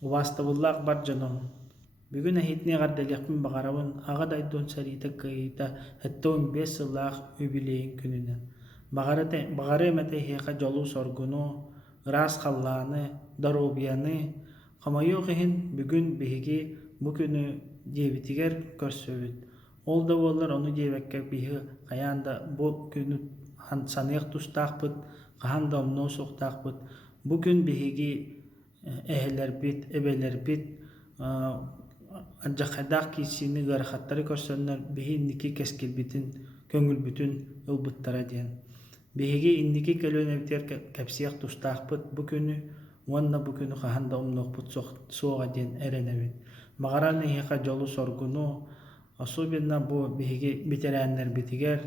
Убастабыллаах бар дьоном. Бүгүн эһитинэ гарделиэхпин баҕарабын аҕа дайдуон сариита кыайыыта өттөҕүн 5 сыллаах үбүлэйин күнүнэ. Баҕары эмэтэ иһиэхэ дьолуу соргуну, ыраас халлааны, доробуяны, хомойуох иһин бүгүн биһиги бу күнү диэбитигэр көрсөбүт. Ол да буоллар ону диэбэккэ биһи хайаанда бу күнү саныах тустаахпыт, хаһан да омноо суохтаахпыт. Бу күн биһиги эһэлэрбит, эбэлэрбит, адьахайдаах кииссиини ыарахаттары көрсөннөр биһи инники кэскилбитин, көҥүлбүтүн ылбыттара диэн. Биһиги инники көлөөн эбитигэр кэпсиэх тустаахпыт бу күнү, уонна бу күнү хаһан да омноохпут суоҕа диэн эрэнэбит. Баҕаран иһиэхэ дьолу соргуну, особенно бу биһиги битэрээннэрбитигэр,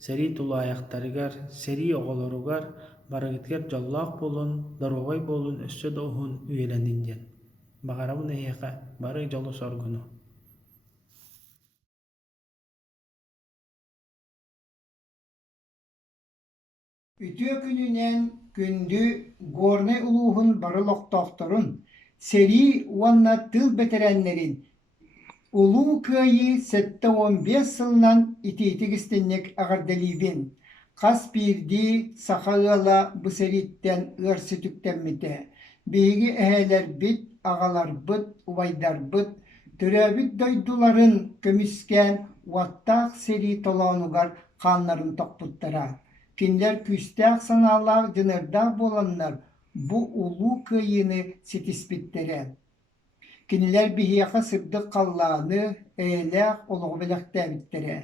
сэрии тулааyaxтарыгар, сэрии оҕолоругар барыгытыгар дьоллоох буолун, доробой буолун өссө да уһун үөрэнин диэн. Баҕарабын иһиэхэ бары дьолу соргуну. Ütüö күнүнен күндү горный улуухун бары лохтоохторун, сери уанна тыл бетерэннерин улуу кыайы 7-15 сылынан итиитигистинник агарделиибин, хас биирди сахаыала бысерииттен ыарсытүктэммите, биһиги эһэлэрбит, аҕаларбыт, убайдарбыт, төрөөбүт дойдуларын көмүскэн уаттаах сери толоонугар хааннарын тохпуттара. Кинлер күстәк санаалаах дьынырдаах буоланнар бу улуу кыайыны ситиспиттере. Кинилер биһиэхэ сырдык халлааны, эйэлээх олоҕубэлэхтээбиттерэ.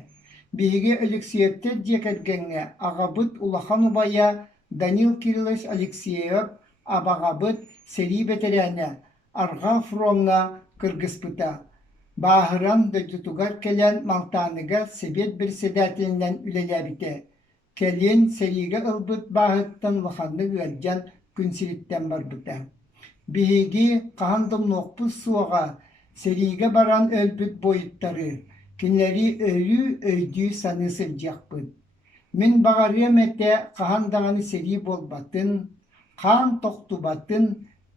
Биһиги Алексеевтер диэкэргэҥҥэ аҕабыт улахан убайа Данил Кириллович Алексеев абаҕабыт сэрии бэтерээнэ арҕа фуруоҥҥа кыргыспыта. Бааһыран дойдутугар кэлэн малтааныгар Совет председателинэн үлэлээбитэ. Кэлин сэриигэ ылбыт бааһыттан лаханны ыалдьан күнсириттэн барбыта. Биһиги хаһан домнуохпут суоҕа сэриигэ баран өлбүт бойуттары, кинилэри өрүү өйдүү саны сылдьыахпыт. Мин баҕарыам этэ хаһан даҕаны сэрии буолбатын, хаан тохтубатын,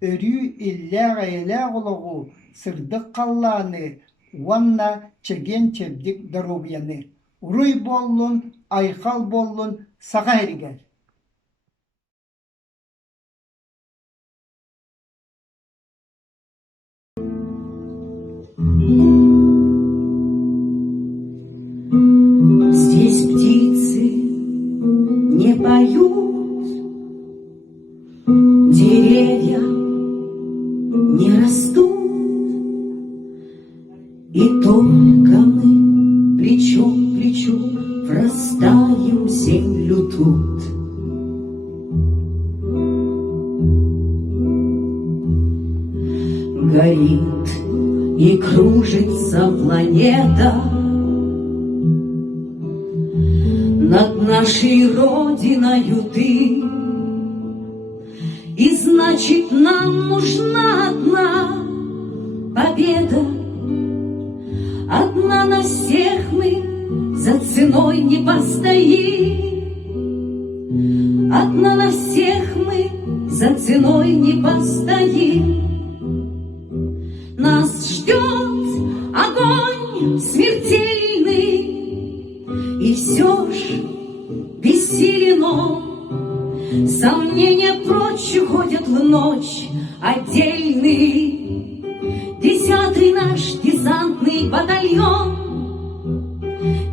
өрүү иллээх-айылээх олоҕу сырдык халлааны, уанна чэген чэбдик доробуяны. Уруй боллун, айхал боллун, саха эригэр. Здесь птицы не поют, деревья не растут, и только мы плечом к плечу врастаем в землю тут. Горит и кружится планета над нашей родиною ты, и значит нам нужна одна победа. Одна на всех мы за ценой не постоим. Одна на всех мы за ценой не постоим. Нас ждет огонь смертельный, и все ж бессилен он. Сомнения прочь уходят в ночь отдельный. 10-й наш десантный батальон,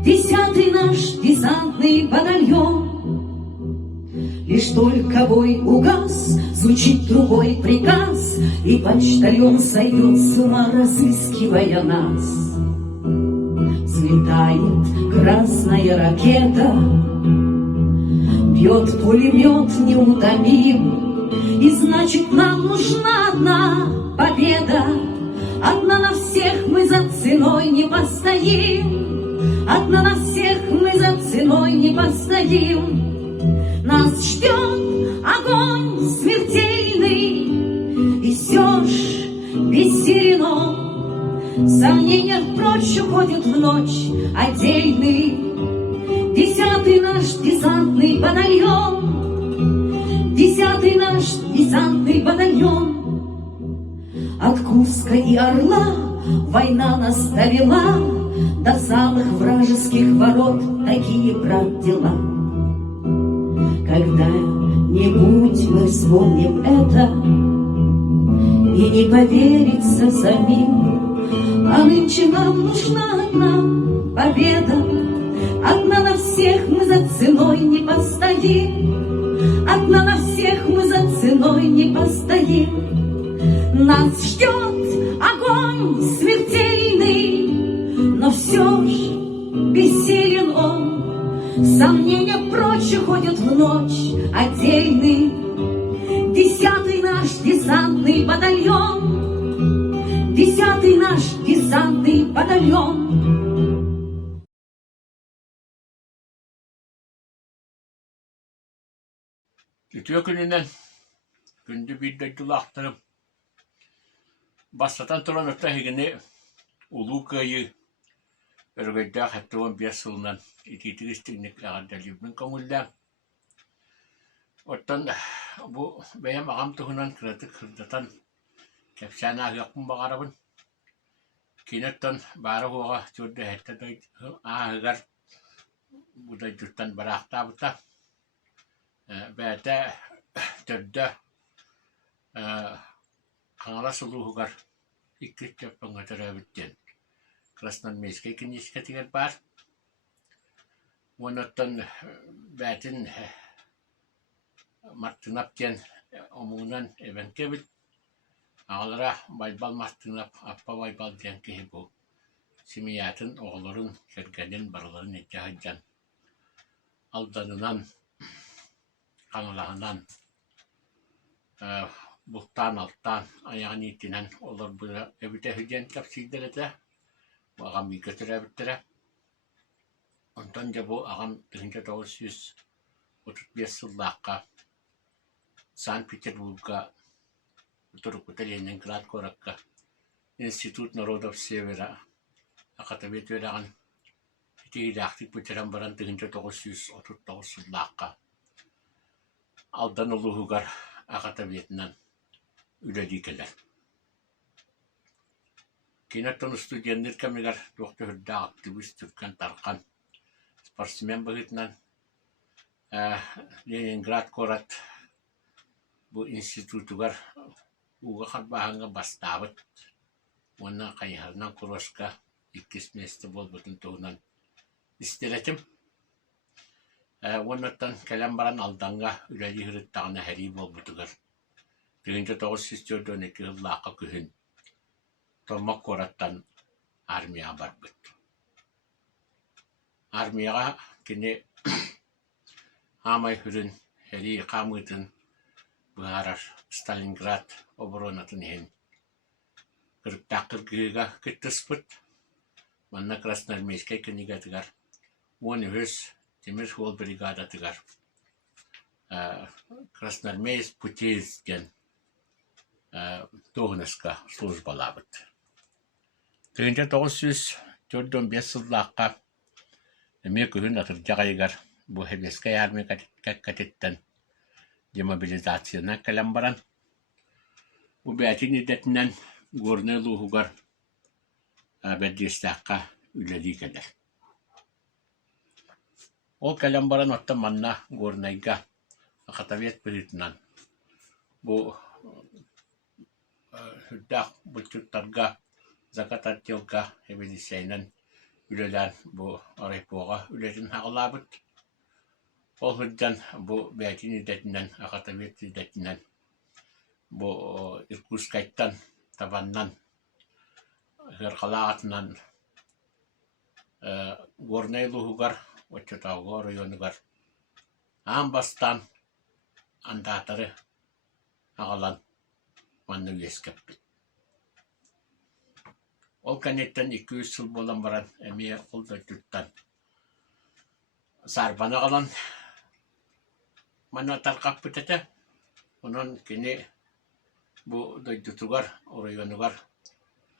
10-й наш десантный батальон. Лишь только бой угас, звучит другой приказ, и почтальон сойдет с ума, разыскивая нас. Взлетает красная ракета, бьет пулемет неутомим, и значит нам нужна одна победа. Одна на всех мы за ценой не постоим. Одна на всех мы за ценой не постоим. Нас ждет огонь смертельный, и все ж бессилен он. Сомнения прочь уходят в ночь отдельный. 10-й наш десантный батальон, 10-й наш десантный батальон. Откуда и орла война нас довела до самых вражеских ворот. Такие, брат, дела. Когда-нибудь мы вспомним это и не поверится самим, а нынче нам нужна одна победа. Одна на всех мы за ценой не постоим, одна на всех мы за ценой не постоим. Нас ждет огонь смертельный, но все ж бессилен он. Сомнения прочь уходят в ночь отдельный. 10-й наш десантный батальон, 10-й наш десантный батальон. Ütüö gününden gündü bir de dulaktırım. Бастатан туран өтті хегіне улу кайы өргөйді хаттуан 5 жылынан ититігістігінік ағадалибінің көңілді. Оттан бұл бәйім ағам тұхынан кіратық қырдатан кәпсәні ағияқпын бағарабын. Кенеттен бары оға түрді әтті ағығар бұдай жұттан барақта бұта. Бәді түрді қаңала сұлуғығар иккет жаппанға тұрабыттен. Красноармейский кенешке тегер бар. Оныттан бәтін мартынаптен омуынан әбәнке біт. Ағалара байбал мартынап, аппа байбал ден кеге бұл. Семиятын оғылырын, кергенен барыларын етті хаджан. Алданынан, қаңылағынан, бұлттан алттан, аяғын еттінен олар бұра әбіті хүден кәпсейдер әті. Ағам үйкетір әбіттірі. Онтан да бұл ағам 1935 жылдаққа Санкт-Петербургға Туркута Ленинград коракка Институт народов Севера Акатабет вераған тегелақтық бөтерен баран 1939 жылдаққа алдан ұлығығар Акатабетінен үләді келер. Кенеттен студенттер кәмегер доқтырды активист түркен тарқан спортсмен бұғытынан Ленинград корат бұл институтығар уға қатбағанға бастабыт. Онна қайғарынан күресқа 2 месті бол бұтын тұғынан істеретім. Оннаттан кәлем баран алданға үләді хүріттағына әрі бол бұтығыр. 1942 жыллаққа күхін. Томақ кораттан армия бар бұт. Армияға кене амай хүрін әрі қамытын бұғарар Сталинград оборонатын ен. Кіріптақыр күйіға күттіс бұт. Манна Красноармейский кенеге тігар. Оны өз темір жол бригада тігар. Красноармейс путезден тоғыныска службала бұт. 1945 жылдаққа әме күхін атыр жағайығар бұл хебеске армия кәттеттен демобилизацияна кәлем баран. Бұл бәтін едетінен көріне лұғығар бәддестаққа үләді кәдер. Ол кәлем баран отта манна көрінайға ақатавет бірітінен. Бұл хүддақ бұлчуттарға закат аттелға әбедесейнен үлелен бұл арайпуға үлетін ағылабыт. Ол хүдден бұл бәтін едетінен, ақатавет едетінен, бұл Иркутскайттан, табаннан, ғырқала атынан горнайлығығар, отчетауға районығар. Амбастан андатары ағалан манны ескеппіт. Ол кәнеттен 200 жыл болан баран әмей қолда жүттан. Сарбан ағалан мана тарқап бітеті. Онын кене бұл дойдутуғар, орайонығар,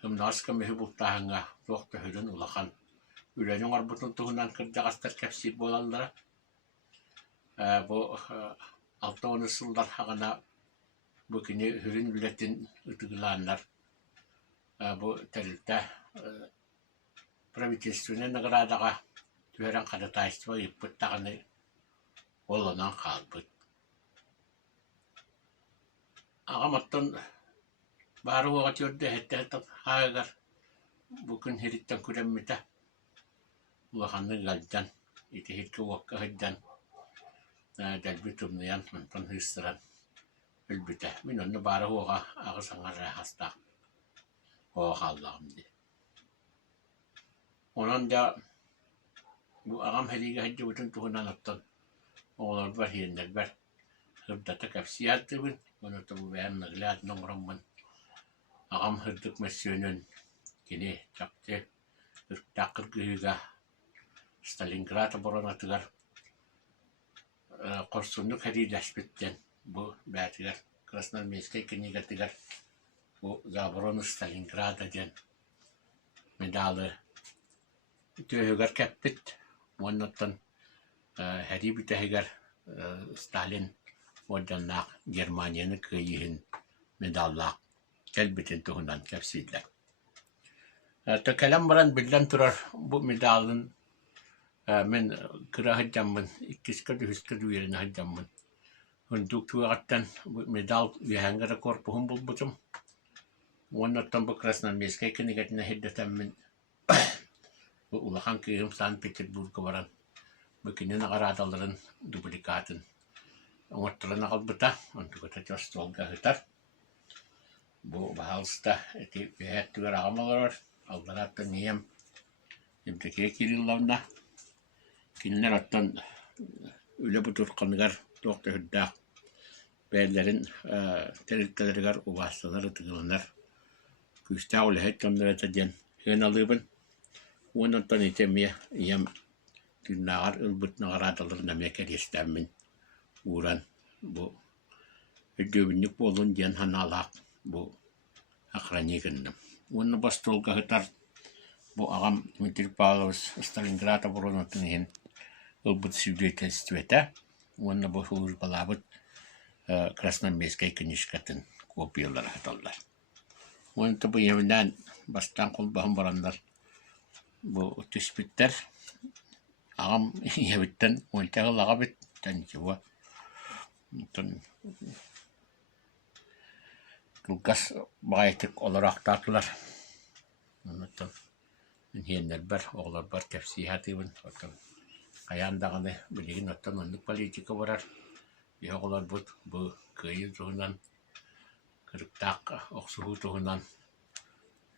гимнастика мехі бұлтағыңа жоқты хүрін ұлақан. Үйленің арбұтын тұғынан кірдіғастар кәпсейт болалдары. Бұл 6-10 жылдар хағана бұл кене хүрін үлетін үтігіланлар. бу тэлтэ правительственный наградаға түөрен кадатайство иппыттаганы олонан калбыт. Агаматтан бары уга төрдө хеттен хаагар бүкүн хириттен күрэммите улаханны галдан итихитке уакка хиддан дälбитумнуян мантан хыстыран өлбүтэ. Мен онны бары уга агысаңар хаста ого халлагымды. Онан да бу агам хелиге хидди бүтүн тугунан оттон оголор бар хиендер бар хырдата капсиятыбын оното бу бээн наглаат ноңроммун агам хырдык мэссөөнөн кини чапты ыртакыр кыыга Сталинград оборонатыгар корсуннук хадийласпиттен бу бәтигер Красноармейский книгатыгар бу за оборону Сталинграда ден медалы түйөгөр кеппит оннотон хэри бүтэхигер Сталин оданнак Германияны кыйыһын медаллаак келбитин туһунан кепсийлер. Төкелем баран билден турар бу медалын мен кыра хаджаммын, иккиска дүхіска дүеріне хаджаммын. Хүндук туағаттан медал вихангара корпухын булбутум. Оннаттан бу Красноармейский книгатына хиддетаммын. Бу улахан кыйым Санкт-Петербурга баран. Бу кинен агарадаларын дубликатын. Оңоттырын ағалбыта, онтугата жостолга хытар. Бу бахалыста эти бәһәттүгер ағамалар бар. Алдараттан нием Евдокия Кирилловна. Кинлер аттан үле бутурқаныгар тоқты хүддақ бәлләрін тәрілттелерігер убасталары тұғылынар. Күсті ауылы әйттімдер әтеден ген алыбын. Онынтан етемия ем күннағар үлбүтнағар адалырын әмекер естәмін уран. Бұ өддөбіннік болуын ден ханалақ бұ охранигіннім. Оны бастолға хытар бұ ағам Дмитрий Павлович Сталинград оборонатын ген ылбыт свидетельствете, онна бу службалабыт Красноармейский книжкатын копиялар хаталлар. Онта бу еминен бастан кулбахын барандар. Бу түспиттер ағам ебиттен онтағылаға бит тәнчева. Кылгас байытык оларақтатылар. Онтан хендер бар, оғлар бар кәпсиятыбын. Аяндағаны білеген оттан ондық политика барар. Еғылар бұ күйі тұғынан, кіріптақ оқсуғы тұғынан,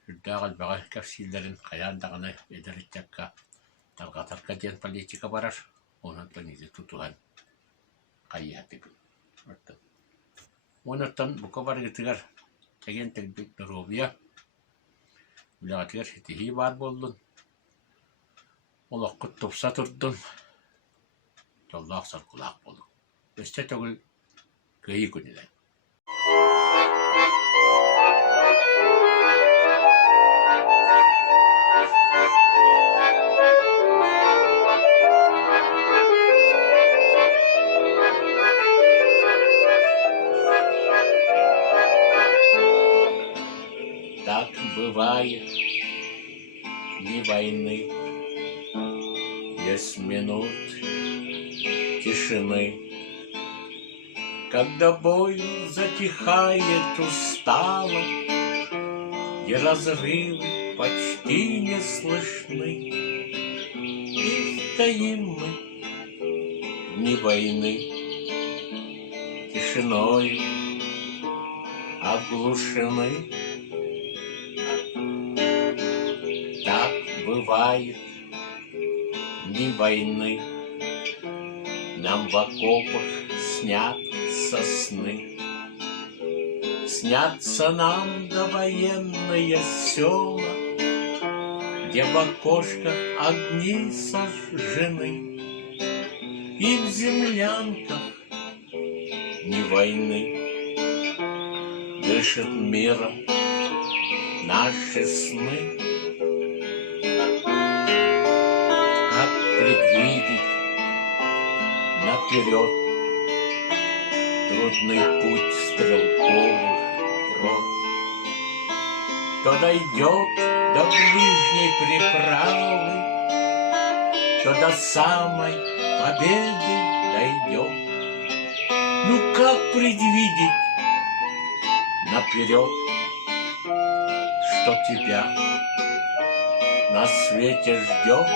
үрдәғ албаға кәпсилерін аяндағаны едеріттәкка тарғатарқа ден политика барар. Онаттан еді тұтуған қайятыбын. Онаттан бұқа бар етігер тәген тәлбек Наровия. Үләғатығар хетихи бар болдың. Олақ құт тұпса тұрдың. Жоллақ сарқылақ болдың. Өсте төгіл көйі күнілен. Так бывает ни войны, есть минут тишины, когда бой затихает устало, и разрывы почти не слышны, и стоим мы ни войны, тишиной оглушены. Так бывает ни войны, нам в окопах снятся сны. Снятся нам довоенные села, где в окошках огни сожжены, и в землянках ни войны. Дышит миром наши сны. Как предвидеть наперед трудный путь стрелковых рот? то дойдет до ближней переправы, то до самой победы дойдет. Ну как предвидеть наперед, что тебя на свете ждет?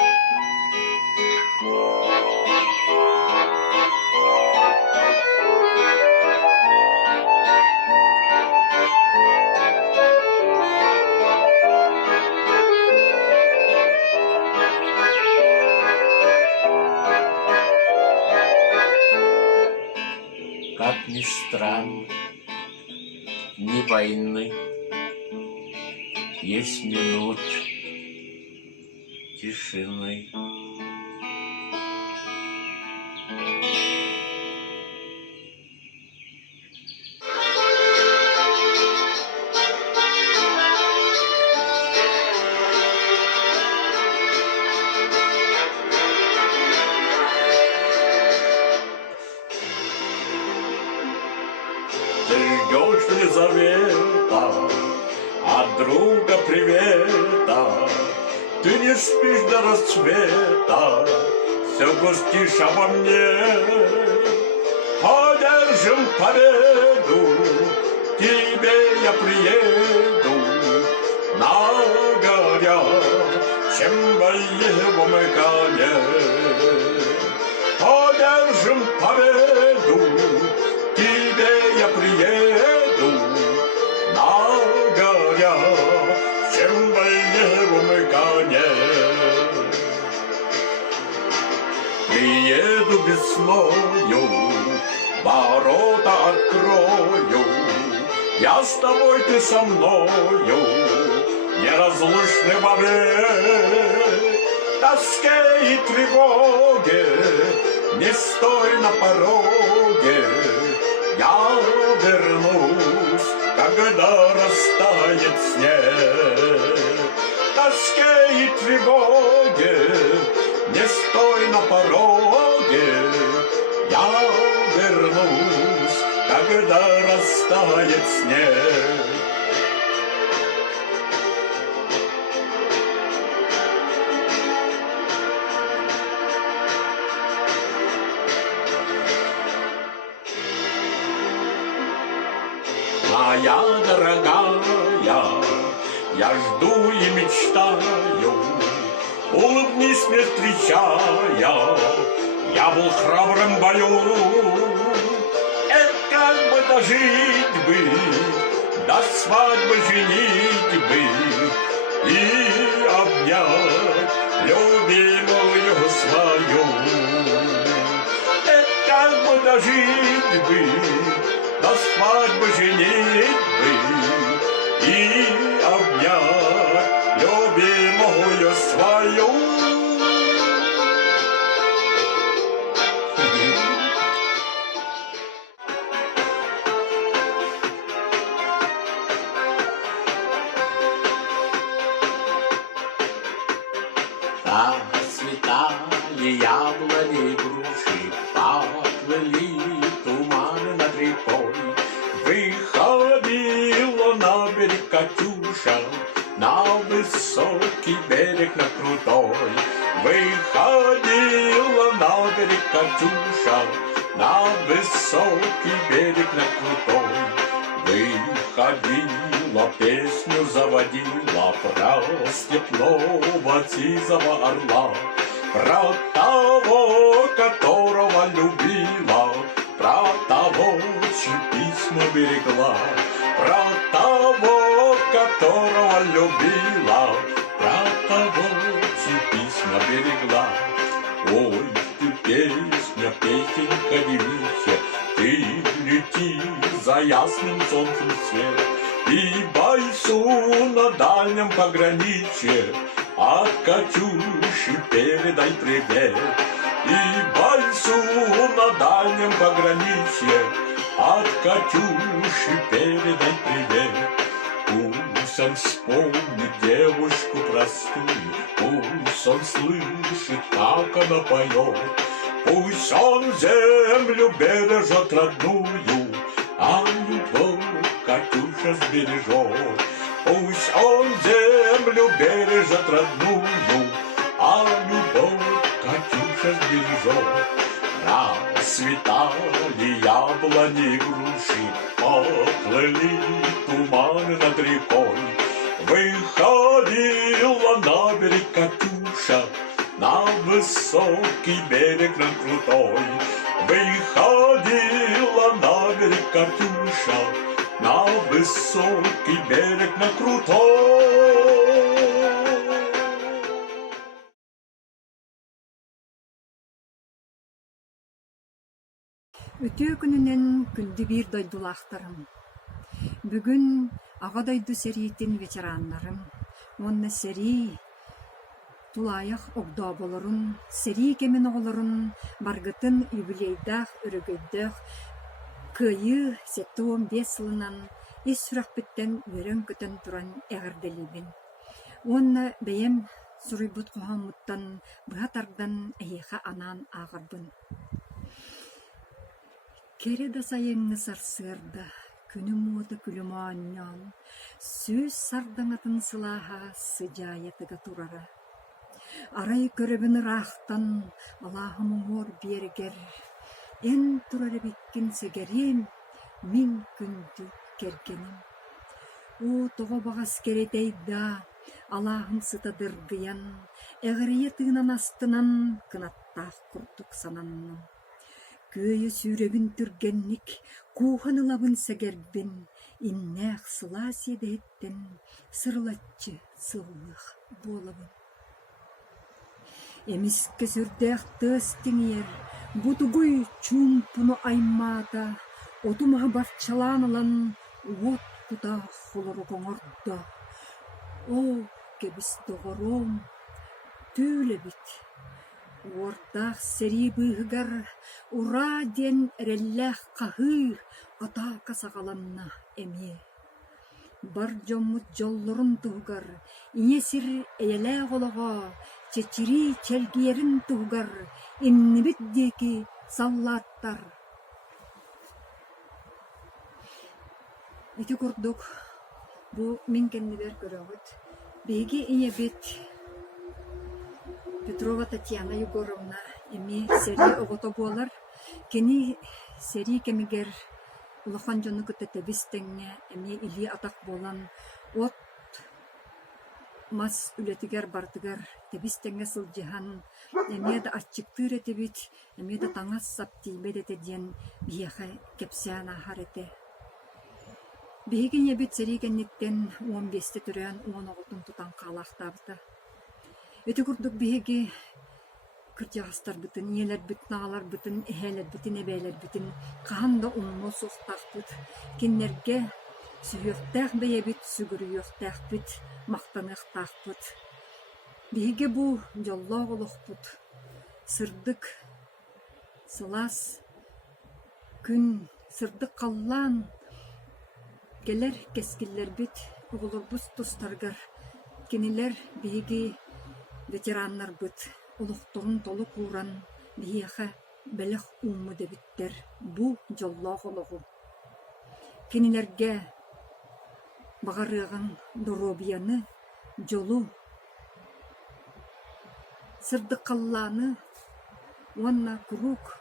Как ни странно, ни войны, есть минут тишины. Ты ждешь Елизавета от друга привета, ты не спишь до рассвета, все грустишь обо мне. Одержим победу, к тебе я приеду на горячем боевом коне. Одержим победу, к тебе я приеду на горячем боевом коне. Приеду весною, ворота открою, я с тобой, ты со мною, неразлучны вовек. Тоске и тревоге не стой на пороге, я вернусь, когда растает снег. Тоске и тревоге не стой на пороге, я вернусь, когда растает снег. Моя дорогая, я жду и мечтаю, улыбнись мне встречая, я был храбрым в бою. Как бы дожить бы, до свадьбы женить бы и обнять любимую свою. Как бы дожить бы, до свадьбы женить бы и обнять любимую свою. Цветали яблони и груши, поплыли туманы над рекой. Выходила на берег Катюша, на высокий берег, на крутой. Выходила на берег Катюша, на высокий берег, на крутой. Выходила, песню заводила про степного сизого орла, про того, которого любила, про того, чьи письма берегла, про того, которого любила, про того, чьи письма берегла. Ой, ты песня, песенка девичья, ты лети за ясным солнцем свет, и бойцу на дальнем пограничье от Катюши передай привет. И бойцу на дальнем пограничье от Катюши передай привет. Пусть он вспомнит девушку простую, пусть он слышит, как она поет, пусть он землю бережет родную, а любовь Катюша сбережет. Пусть он землю бережет родную, а любовь Катюша сбережет. Расцветали яблони и груши, поплыли туманы над рекой. Выходила на берег Катюша, на высокий берег, на крутой. Выходила на берег Катюша, на высокий берег, на крутой. Өтө күнүнен күлді бир дойдулақтарым. Бүгін аға дойду серийтин ветераннарым. Онна сери тулаяқ огда болырын, сери кемен оғылырын, баргытын юбилейдақ, өрігейдақ, күйі 7-15 сылынан ес сұрақ біттен өрен көтен тұран әғірделейбін. Онна бәйем сұрайбыт қоғамыттан, бұғатардан әйеға анан ағырбын. Кереда сайыңы сарсырда, күнім оты күлім аннан, сөз сардаңатын сылаға сыжаятыға турара. Арай көрібін рақтан, Аллахым ор бергер, ен турары беккен сегерем, мен күнді кергенім. О, тоғы бағас керетейда, Аллахым сытадыргыян, әғірие тыынан астынан, кынаттақ құрдық сананным. Көйі сүйрегін түргенник, куханылабын сәгербін, иннәқ сыла седеттен, сырлатчы сыллық болабын. Эмиске сүрдәқ тыстыңер, бұтығой чумпыны аймада, отымаға барчаланылан, от құда құлыры қоңырда. О, кебіс доғырым, түлі бит. Ордақ сәрі бұғығар, ұра ден әрелләқ қағы, атақа сағаланна әме. Бар жоммыт жоллырын тұғығар, инесір әйелә қолыға, чечiri челгерин тугар, иннибит деки саллаттар. Ити курдук, бу мен кеннибер көрөгөт. Беги иебит Петрова Татьяна Егоровна эми сери огото болар. Кени сери кемигер улахан жону көтөтөбүстеңне эми или атак болан от мас үлетигер бартыгар тебистеңе сылжыхан эме да ачыктыр этебит эме да таңас саптийбе детеден бияха кепсяна харете. Бигине бит серигенниктен 15-те түрөн 19-тун тутан калактабыта. Өтө курдук биги кыртягастар бытын, иелер бытын, агалар бытын, эхелер бытын, эбейлер бытын, каханда уммо суктакбыт, киннерге сүйөктәк бейебит, сүгүрүйөктәкбит, мактаныктакбыт. Биги бу жоллоо олокбут, сырдык, сылас, күн, сырдык каллан, келер кескиллер бит, угулурбус тустаргар, кинилер биги ветераннар быт, улуктурун толу куран, бияха белех умму дебиттер, бу жоллоо ологу. Кинилерге багарыган доробияны, жолу, сырдык калланы, уанна курук,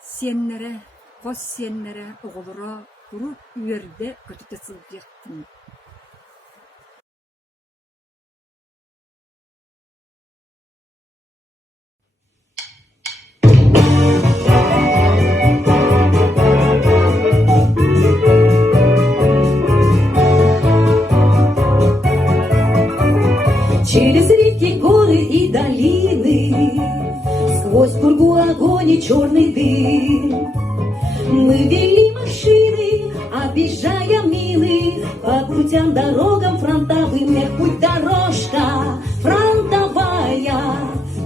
сеннере, кос сеннере, оголура, курук үйерде көтөтө сылжыктын. Через реки, горы и долины, сквозь пургу огонь и черный дым, мы вели машины, объезжая мины, по путям, дорогам фронтовым. Эх, путь дорожка фронтовая,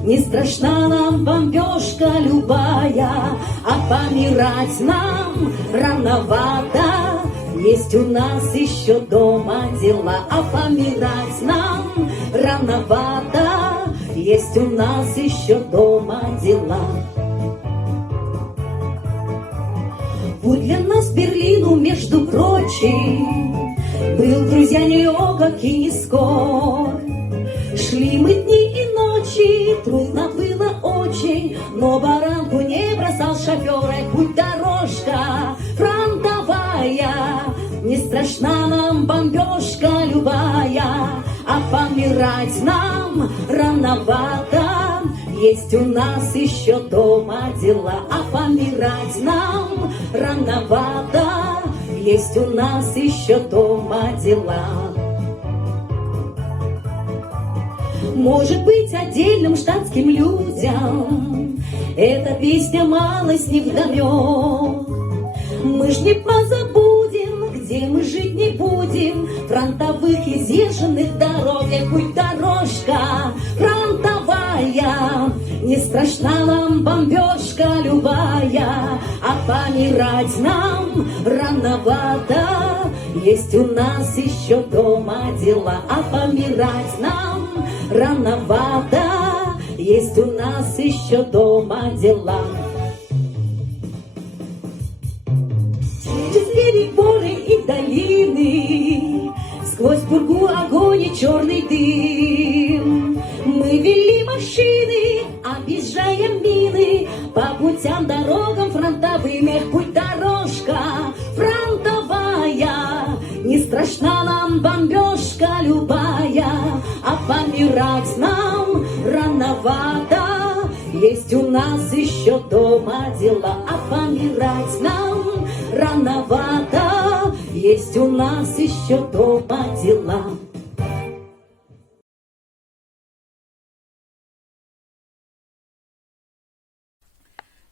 не страшна нам бомбежка любая, а помирать нам рановато. Есть у нас еще дома дела, а помирать нам рановато. Есть у нас еще дома дела. Путь для нас к Берлину, между прочим, Был, друзья, нелегкий и не скор. Шли мы дни и ночи, трудно было очень, но баранку не бросал шофера. Путь дорожка фронтовая, не страшна нам бомбежка любая, а помирать нам рановато. Есть у нас еще дома дела, а помирать нам рановато. Есть у нас еще дома дела. Может быть, отдельным штатским людям эта песня малость невдомек. Мы ж не позабудем, где мы жить не будем, фронтовых изъезженных дорог. И путь дорожка фронтовая, не страшна нам бомбежка любая, а помирать нам рановато. Есть у нас еще дома дела, а помирать нам рановато. Есть у нас еще дома дела. Через берег горы и долины, сквозь пургу огонь и черный дым, мы вели машины, объезжая мины, по путям, дорогам фронтовым. Эх, путь дорожка фронтовая, не страшна нам бомбежка любая, а помирать нам рановато. Есть у нас еще дома дела, а помирать нам рановато. Есть у нас еще дома дела.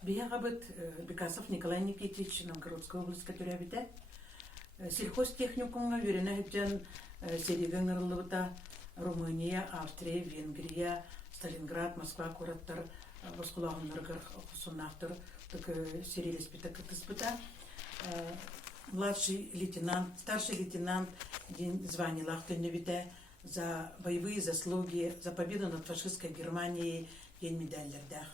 Биягабыт Бекасов Николай Никитич, Новгородская область, которая бите. Сельхозтехникумга верена хептен сериген ырылыбыта Румыния, Австрия, Венгрия, Сталинград, Москва, Кураттар, Воскулагыныргар, Хусунахтар, так серилес питак испыта. Младший лейтенант, старший лейтенант, день звания Лахтельневите за боевые заслуги, за победу над фашистской Германией, день медальлердах.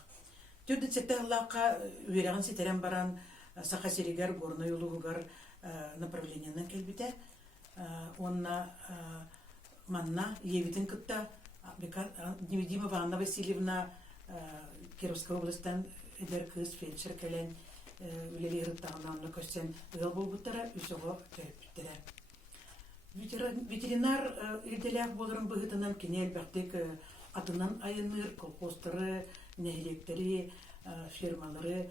Тюрді цеттағылаққа үйереген сетерен баран сақа серегер горной улуғығар направлениянан келбіте. Онна манна евитін күтті Невидимова Анна Васильевна Кировская областан эдер кыз фельдшер кәлен үлелі ғырыптағынан көстен ұғыл бол бұттара үсіғі көріппіттірі. Ветеринар үлделәк болырын бұғытынан кене әлбәқтік атынан айыныр, колхозтары, нәһилектері, фирмалары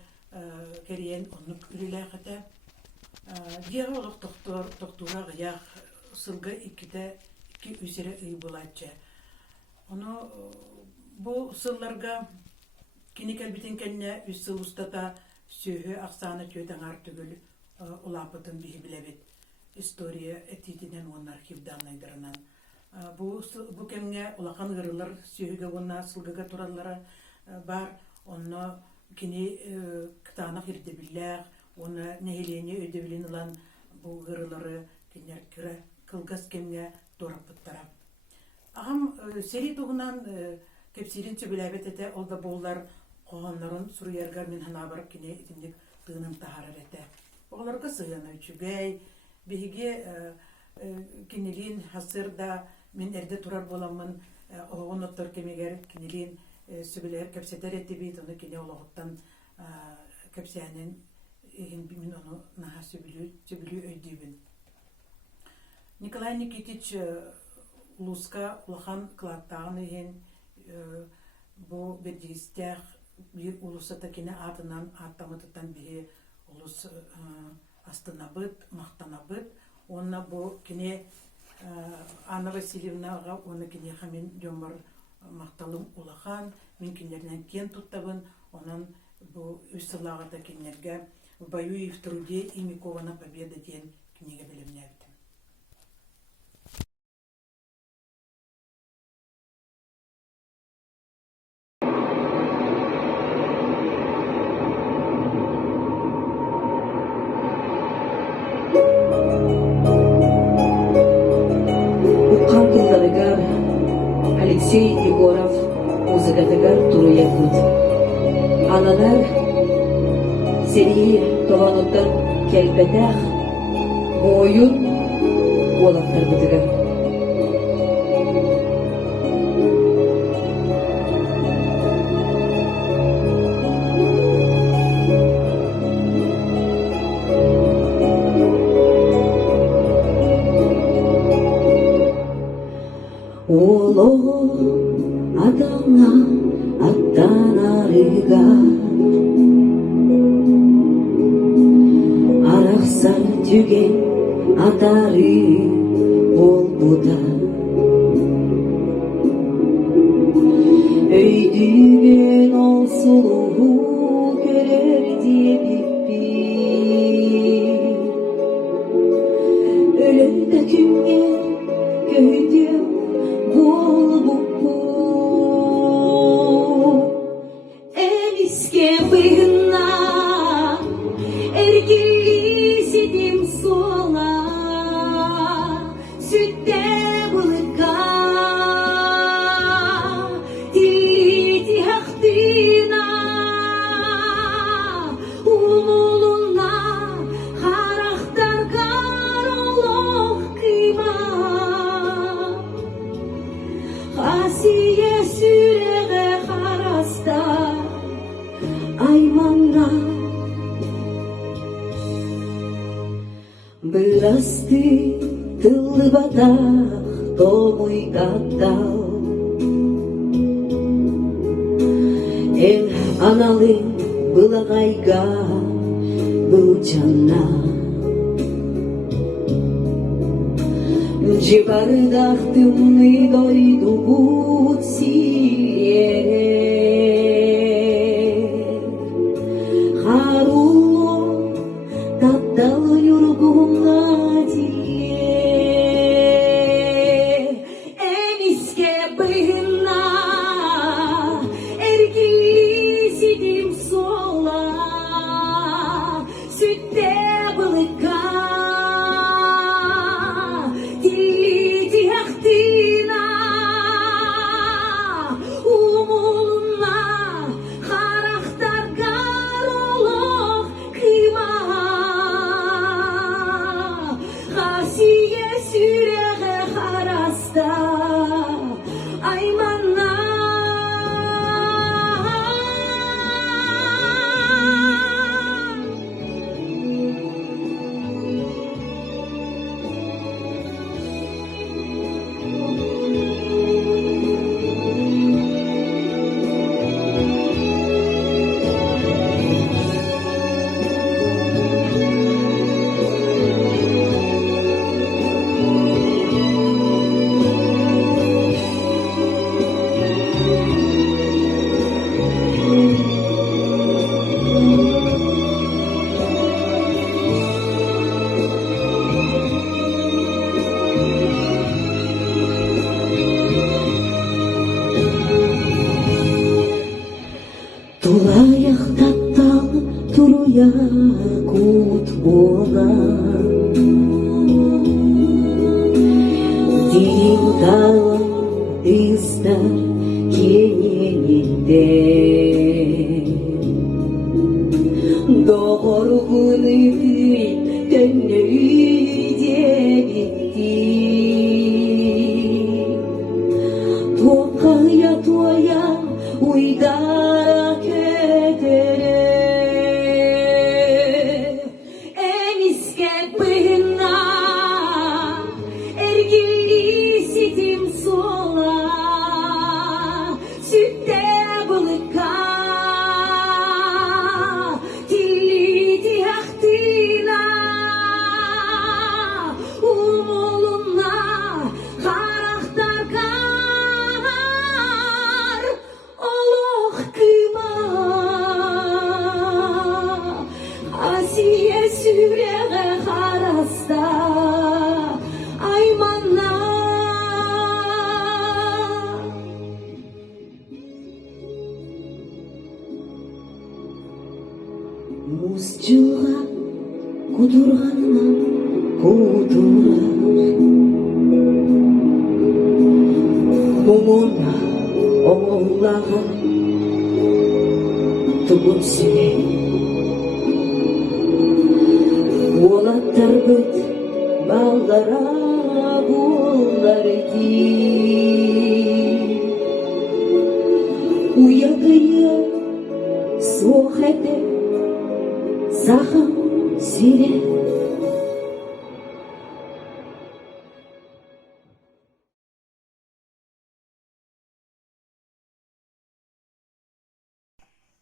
кәріен онық үлеләк әті. Диғы олық тоқтуға ғияқ сылғы iki üzere ый болатчы. Оны бұл сылларға кені кәлбітін кәнне үсі ұстата сөйі ақсаны төйтен артығыл ұлапытын бігі білебет. История әтетінен оның архивдан айдырынан. Бұл кәмге ұлақан ғырылар сөйіге онна сылғыға туралары бар. Оны кені кітанық ердебілләқ, оны нәйлене өдебілін ұлан бұл ғырылары кенер кірі кылгас кемге торапыттара. Ағам сери туғынан кепсирин сөбіләбет әті олда болдар қоғанларын сұруярғар мен хана барып кене етіндік тығының тахарар әті. Оғыларға сығына үчігәй, бейге кенелин хасырда мен әрді тұрар боламын оғын оттар кемегер кенелин сөбілер кәпсетер әті бейт, оны кене олағыттан кәпсәнен мен оны наға сөбілі өйдейбін. Николай Никитич Луска улахан кылаттағын еген бұл бердейістәқ бір улысыта кене атынан аттамытыттан бігі улыс астынабыт, мақтанабыт. Онна бұл кене Анна Васильевнаға оны кене хамен жомбар мақталым улахан, мен кенерінен кен тұттабын, онан бұл үсілағыда кенерге в бою и в труде ими кована победа ден книга білімнәбді. Алексей Егоров, музыкатыгар туруятмыт. Аналар Сергей Товануттан келбетах, бойын уолаттар бытыга. Оло атаңа аттанарыга арақсан түген атары болбуда өйдүген ол сұлу көрер дебиппи өлөрдө күнгө көйдө болбуппу эмиске быйына эркелисидим сола сүттө былыкка тити хактына улулуна характар каролох кыйма Хасие сүреге хараста айманна Бырасты тыллы батах томуй каттал Эң аналың былағайга былчанна Жибардахтымны дойдут сире Харуло таптал юргуна тие Эмиске быйына эркелисидим сола Сүттө былыкка Тулаяқтаттан тұруя кут болан Дирим талын ыстар кененінде Доғыр күні төнне үйде бітті Тоқая тоя уйдара кетері Эмиске быйына эркелисидим сола Сүттө былыкка тилити актына Умулуна характар кар олох кыйма Асие сүреге хараста айманна Музчуга кудурганна кудурар Мумуна оңоллага тугун сүне Олаттар бүт бал Буллара булларди Уягая сохете Сахам сире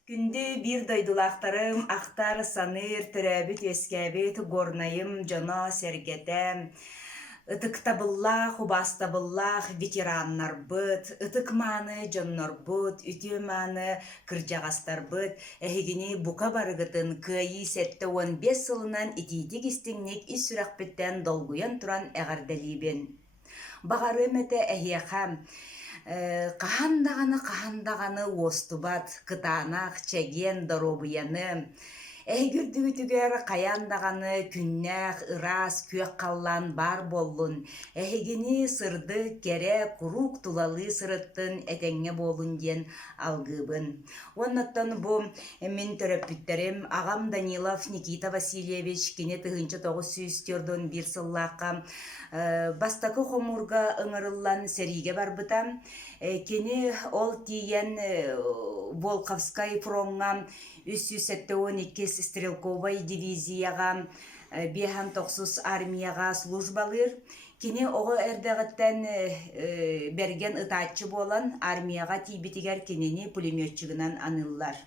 Күнді бір дойдулақтарым, ақтар саныр, түрәбіт өскәбіт, горнайым, жона сәргетем, ытыктабыллах, убастабыллах, ветераннар бұд, ытык маны жоннор бұд, үтіе маны кыржағастар бұд, әхігіні бұқа барығытын күйі сәтті 15 сылынан ититік істіңнек ис сүрәқпеттен долгуян тұран әғардалибен. Бағары мәті әхияқам, Қахандағаны остубат, кытанақ, чәген, доробыяны. Әйгүрдігітігер қаяндағаны күннәқ, ырас, көк қаллан бар болын. Әйгіні сырды, кере, құрук тулалы сырыттын әтәңе болын ден алғыбын. Оннаттан бұл мен төрөппүттерім ағам Данилов Никита Васильевич кене тыгынчы 900 бір сыллаққа бастакы хомурга ыңырыллан сәриге барбытам. Кені ол тиен Волковскай фронға 312 стрелковай дивизияға 5-9 армияға службалыр. Кені оғы әрдіғіттен берген ытатчы болан армияға тибетігер кенені пулеметчігінен аныллар.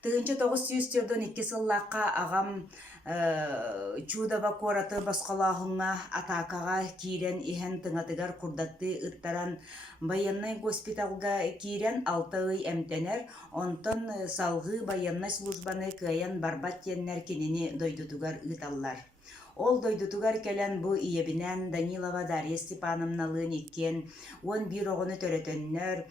Тыгынчы 902 сыллаққа ағам Чудава кораты басқалағыңа атакаға кирен ихен тыңатыгар курдатты ыттаран военный госпиталга кирен 6 ай әмтенер, онтон салғы военный службаны кыян барбат теннер кенені дойдутугар ыталлар. Ол дойдутугар келен бу иебинен Данилова Дарья Степановналын иккен, 11 оғыны төрөтөннөр,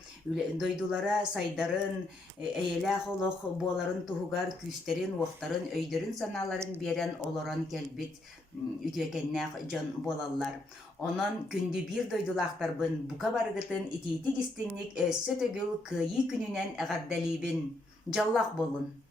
дойдулара сайдарын, әйелі қолық боларын туғығар күстерін, оқтарын, өйдерін саналарын берен олоран келбет үтөкеннәқ жон болалар. Онан күнді бір дойдулақтарбын бұқа барғытын итейті кістіңнік өссі төбіл күйі күнінен әғардалейбін. Жаллақ болын.